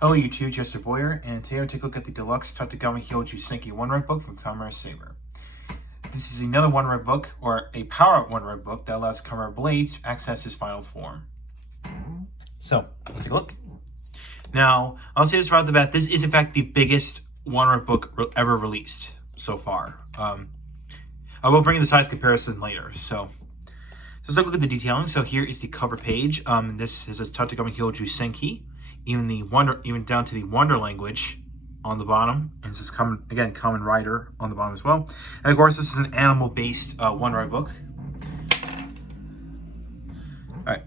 Hello YouTube, Jester Boyer, and today I'll take a look at the deluxe Tategami Hyoujuu Senki one-ride book from Kamen Saber. This is another one-ride book, or a power-up one-ride book, that allows Kamen Blades to access his final form. So, let's take a look. Now, I'll say this right off the bat, this is in fact the biggest one-ride book ever released so far. I will bring in the size comparison later, so let's take a look at the detailing. So here is the cover page. This is Tategami Hyoujuu Senki. Even down to the Wonder language on the bottom, and this is Kamen Rider on the bottom as well. And of course, this is an animal-based one-ride book. All right.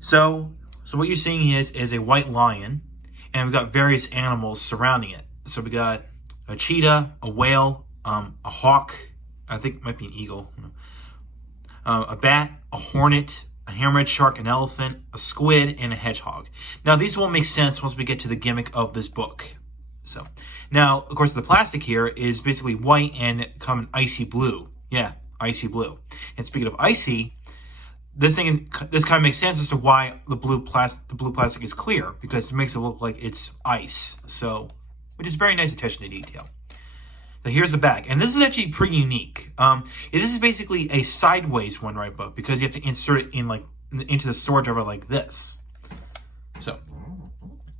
So what you're seeing is a white lion, and we've got various animals surrounding it. So we got a cheetah, a whale, a hawk. I think it might be an eagle. A bat, a hornet, a hammerhead shark, an elephant, a squid, and a hedgehog. Now, these won't make sense once we get to the gimmick of this book. So, now, of course, the plastic here is basically white and common icy blue. Yeah, icy blue. And speaking of icy, this kind of makes sense as to why the blue plastic is clear, because it makes it look like it's ice. So, which is very nice attention to detail. So here's the back, and this is actually pretty unique. This is basically a sideways one-ride book because you have to insert it in into the storage over like this. So,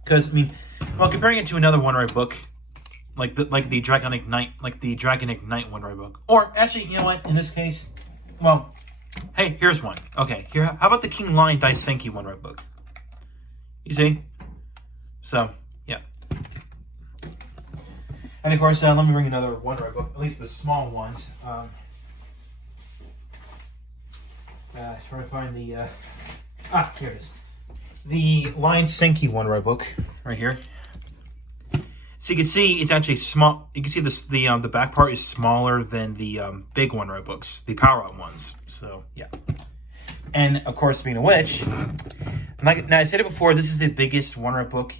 because comparing it to another one-ride book, like the Dragon Ignite one-ride book, or actually, you know what? In this case, well, hey, here's one. Okay, here. How about the King Lion Dai Senki one-ride book? You see? So, yeah. And of course, let me bring another one-ride book, at least the small ones. Trying to find the, here it is. The Lion Senki one-ride book, right here. So you can see it's actually small. You can see the back part is smaller than the big one-ride books, the power-up ones. So, yeah. And of course, speaking of which, now I said it before, this is the biggest one-ride book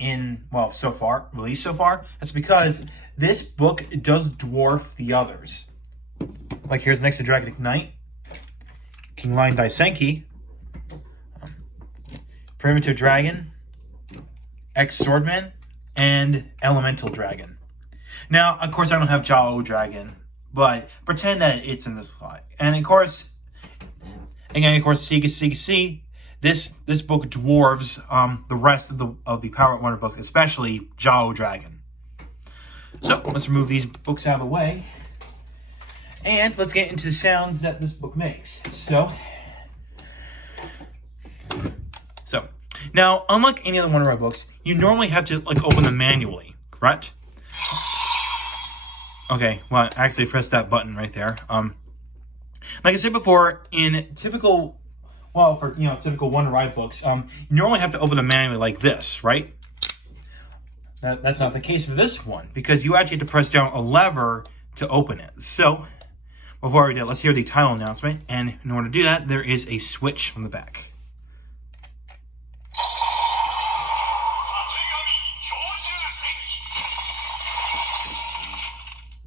released so far. That's because this book does dwarf the others. Like here's next to Dragon Ignite, King Lion Dai Senki, Primitive Dragon, X Swordman, and Elemental Dragon. Now, of course, I don't have Jao Dragon, but pretend that it's in this slide. And of course, you can see this book dwarves the rest of the Power Up Wonder books, especially Jao Dragon. So let's remove these books out of the way, and let's get into the sounds that this book makes. So now, unlike any other Wonder books, you normally have to open them manually, correct? Okay, well, actually, press that button right there. Like I said before, in typical one-ride books, you normally have to open them manually like this, right? That's not the case for this one, because you actually have to press down a lever to open it. So, before we do, let's hear the title announcement. And in order to do that, there is a switch on the back.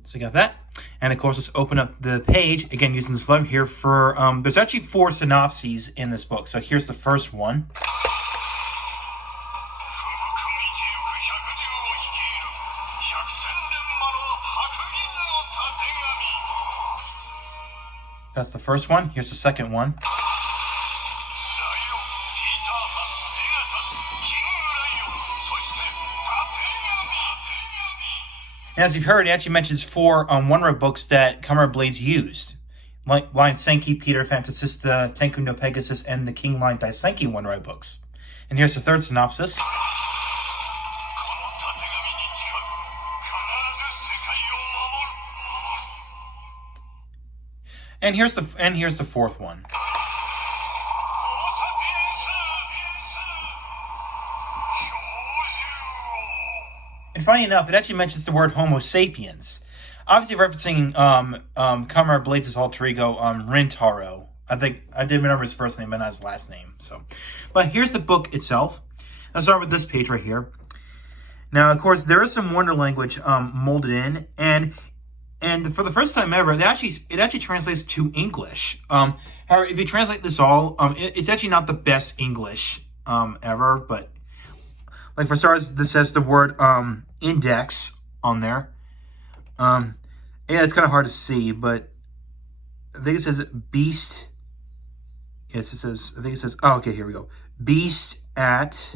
So you got that. And of course, let's open up the page, again, using this lever here for, there's actually 4 synopses in this book. So here's the first one. That's the first one. Here's the second one. And as you've heard, it actually mentions 4 one-ride books that Kamen Blades used. Like Lion Senki, Peter Fantasista, Tenku no Pegasus, and the King Lion Dai Senki one-ride books. And here's the third synopsis. And here's the fourth one. And funny enough, it actually mentions the word Homo sapiens. Obviously referencing Kamen Blades' alter ego, Rintaro. I think I did remember his first name, but not his last name. So, but here's the book itself. Let's start with this page right here. Now, of course, there is some Wonder language molded in, and for the first time ever, it actually translates to English. However, if you translate this all, it's actually not the best English ever, but like for stars, this says the word index on there. Yeah, it's kind of hard to see, but I think it says beast. Yes, it says, I think it says, oh, okay, here we go. Beast at,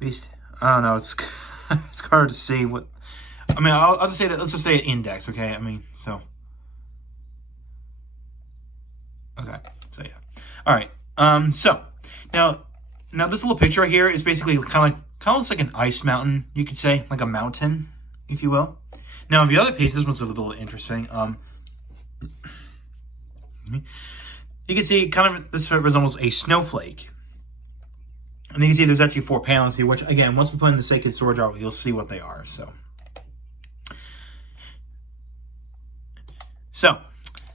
beast, I don't know, it's, it's hard to see what, I mean, I'll just say that, let's just say an index, okay? I mean, so, okay, so yeah. All right, so, now this little picture right here is basically kind of looks like an ice mountain, you could say, like a mountain, if you will. Now, on the other page, this one's a little interesting. You can see kind of this resembles a snowflake. And you can see there's actually 4 panels here, which, again, once we put in the Seiken Sword Driver, you'll see what they are. So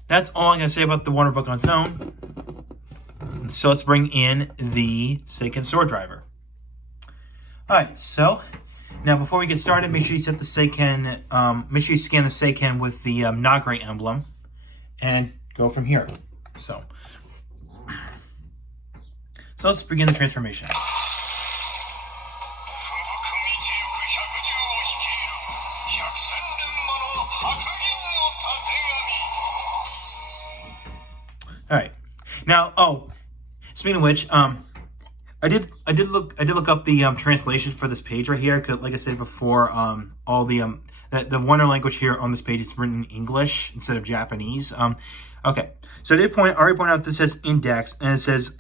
that's all I'm going to say about the Wonder Book on its own. So let's bring in the Seiken Sword Driver. All right, so now before we get started, make sure you set the Seiken, make sure you scan the Seiken with the Nagare emblem and go from here. So let's begin the transformation. All right. Now, speaking of which, I did look up the translation for this page right here, because like I said before, all the Wonder language here on this page is written in English instead of Japanese. Okay, so I already point out this says index, and it says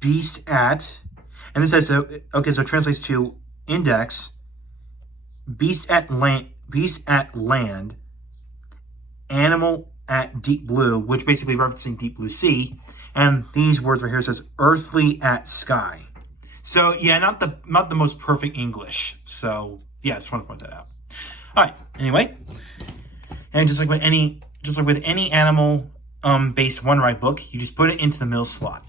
beast at, and this says okay, so it translates to index, beast at land, animal at deep blue, which basically referencing deep blue sea. And these words right here says earthly at sky. So yeah, not the most perfect English. So yeah, I just want to point that out. All right. Anyway, and just like with any animal based one ride book, you just put it into the middle slot.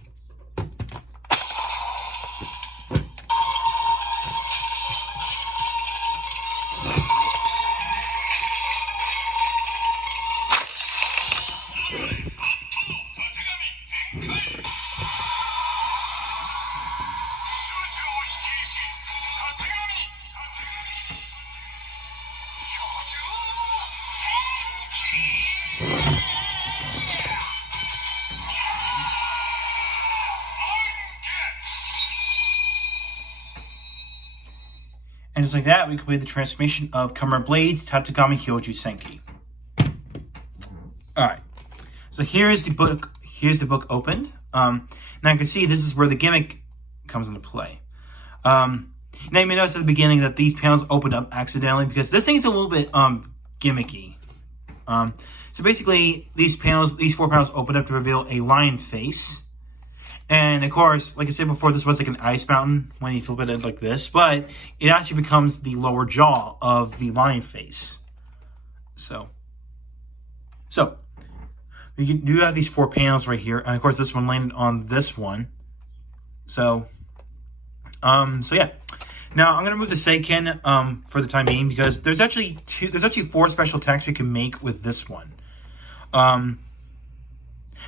And just like that, we complete the transformation of Kamen Blades Tategami Hyoujuu Senki. All right, so here's the book. Here's the book opened. Now you can see this is where the gimmick comes into play. Now you may notice at the beginning that these panels opened up accidentally because this thing's a little bit gimmicky. So basically, these 4 panels opened up to reveal a lion face. And of course, like I said before, this was like an ice mountain when you flip it like this, but it actually becomes the lower jaw of the lion face. So we do have these 4 panels right here, and of course this one landed on this one. So yeah. Now I'm gonna move the Seiken for the time being because there's actually 4 special attacks you can make with this one.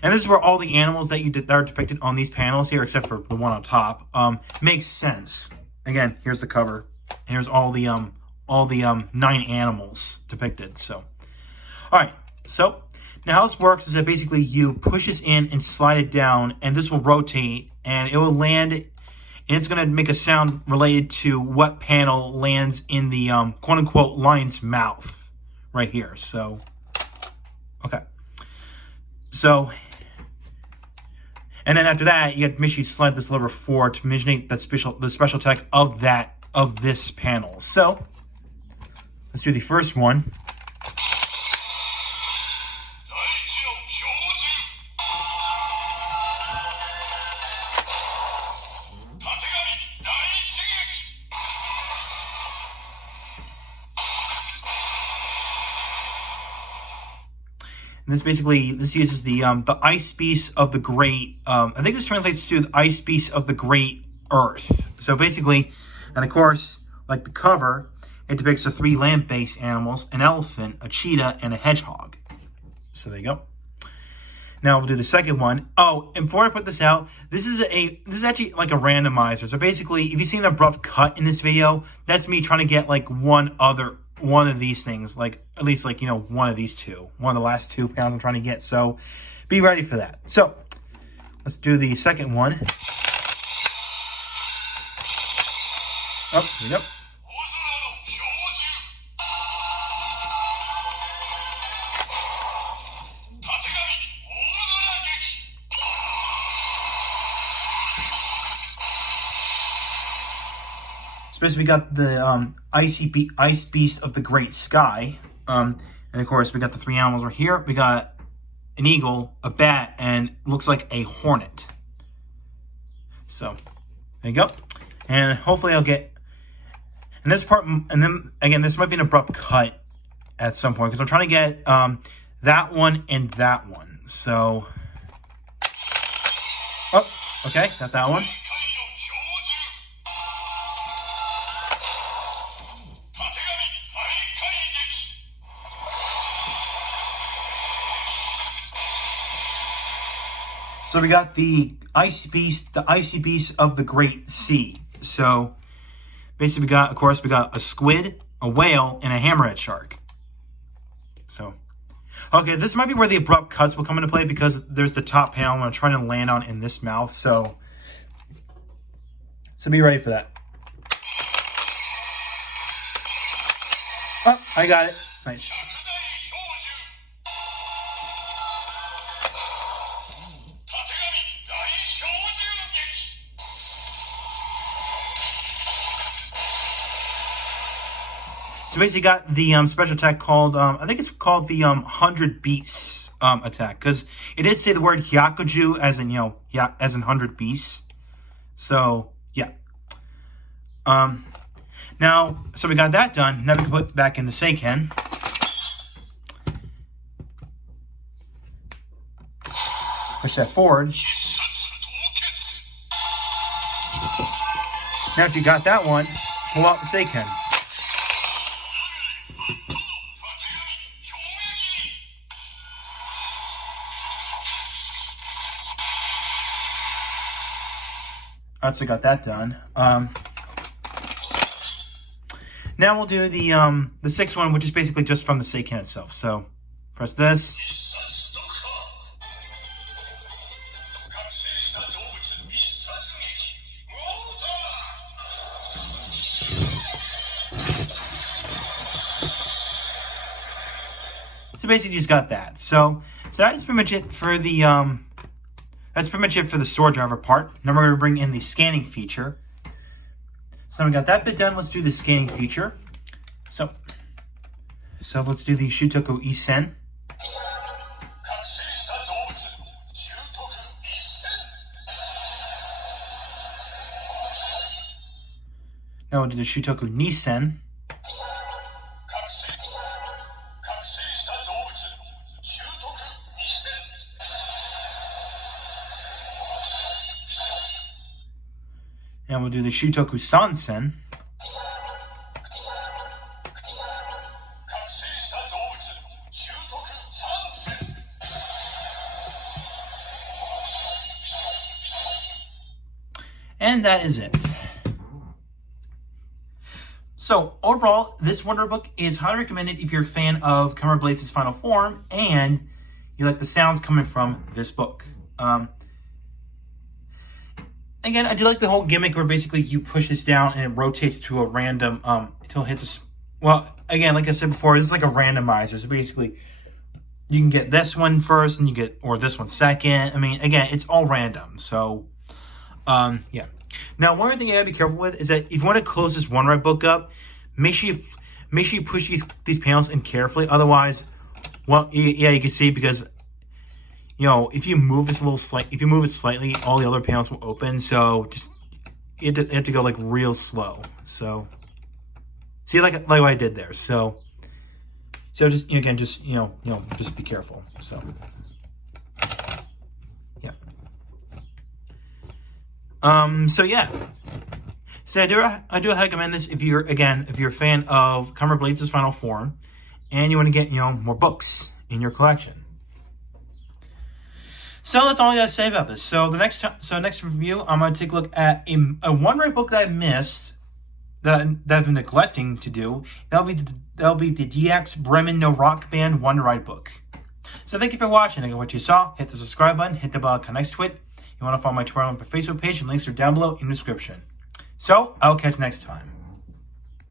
And this is where all the animals that are depicted on these panels here, except for the one on top, makes sense. Again, here's the cover, and here's all the 9 animals depicted. So, all right. So now how this works is that basically you push this in and slide it down, and this will rotate, and it will land, and it's going to make a sound related to what panel lands in the quote unquote lion's mouth right here. So, okay. So, and then after that, you have to make sure you slide this lever forward to originate the special attack of this panel. So, let's do the first one. And this uses the ice beast of the great, I think this translates to the ice beast of the great earth. So basically, and of course, like the cover, it depicts the 3 land-based animals, an elephant, a cheetah, and a hedgehog. So there you go. Now we'll do the second one. Oh, and before I put this out, this is actually like a randomizer. So basically, if you see an abrupt cut in this video, that's me trying to get like one of these things, like at least like, you know, one of these two, one of the last 2 pounds I'm trying to get. So be ready for that. So let's do the second one. Oh, here we go. First, we got the Ice Beast of the Great Sky. And of course, we got the 3 animals right here. We got an eagle, a bat, and looks like a hornet. So, there you go. And hopefully I'll get... And this part... And then, again, this might be an abrupt cut at some point, because I'm trying to get that one and that one. So... Oh, okay, got that one. So we got the Icy Beast of the Great Sea. So basically of course, we got a squid, a whale, and a hammerhead shark. So, okay, this might be where the abrupt cuts will come into play because there's the top panel I'm trying to land on in this mouth. So be ready for that. Oh, I got it. Nice. So basically got the special attack called, I think it's called the 100 Beasts attack. Because it did say the word Hyoujuu as in, you know, as in 100 Beasts. So, yeah. Now, so we got that done. Now we can put it back in the Seiken. Push that forward. Now that you got that one, pull out the Seiken. So we got that done. Now we'll do the sixth one, which is basically just from the Seiken itself. So press this. So basically, you just got that. So that's pretty much it for the That's pretty much it for the sword driver part. Now we're going to bring in the scanning feature. So we got that bit done. Let's do the scanning feature. So let's do the Shutoku Isen. Now we'll do the Shutoku Nisen. And we'll do the Shutoku Sansen. And that is it. So overall, this Wonder Book is highly recommended if you're a fan of Kamen Blades' final form and you like the sounds coming from this book. Again, I do like the whole gimmick where basically you push this down and it rotates to a random, until it hits a, well, again, like I said before, this is like a randomizer. So basically, you can get this one first and you get, or this one second. I mean, again, it's all random. So, yeah. Now, one other thing you gotta be careful with is that if you want to close this one-right book up, make sure you push these panels in carefully. Otherwise, well, yeah, you can see because, you know, if you move this if you move it slightly, all the other panels will open. So just you have to go like real slow. So see, like what I did there. So just again, just just be careful. So yeah. So yeah. So I do recommend this if you're a fan of Kamen Blades' final form, and you want to get more books in your collection. So that's all I gotta say about this. So next review, I'm gonna take a look at a one-right book that I missed, that I've been neglecting to do. That'll be the DX Bremen No Rock Band one-right book. So thank you for watching. If you liked what you saw, hit the subscribe button, hit the bell icon next to it. You want to follow my Twitter and Facebook page, and links are down below in the description. So I'll catch you next time.